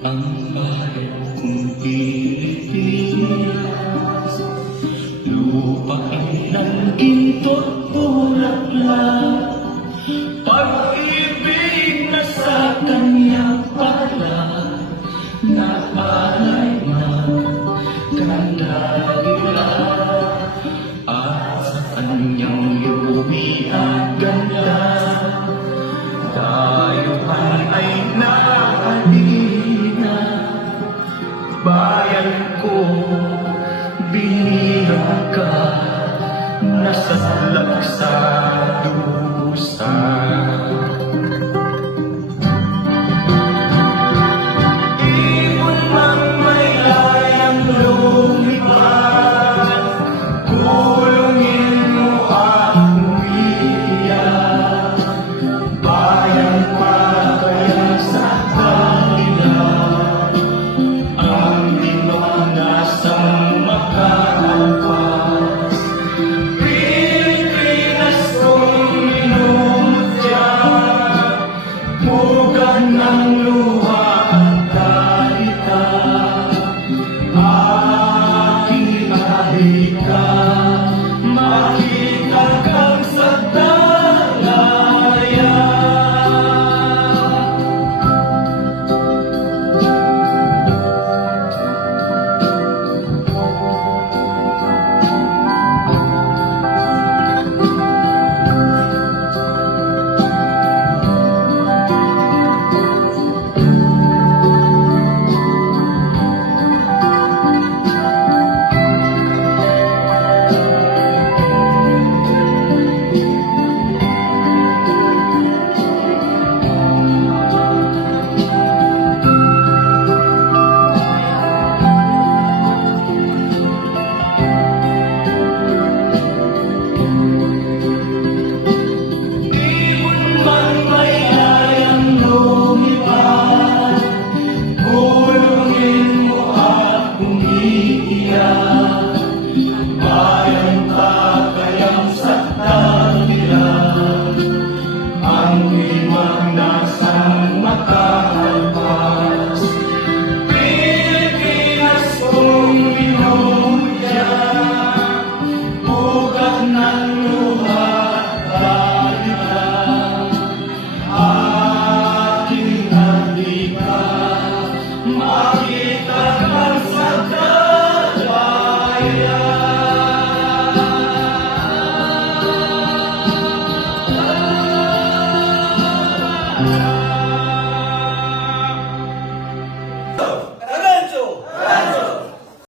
Ang bayan kong Pilipinas, lupain ng ginto't bulaklak, pag-ibig na sa kanyang pala, naalay na kandila, at sa kanyang luwi at ganda, dayuhan ay naalina. Bayan ko, binihag ka, nasalag sa dusa. Ibon mang may layang lumipad, kulungin mo ang umiiyak. Bayan pa kaya sa kanila, ang dinonasang makaalpas. Pilipinas kong minumutya, bugan ng luha.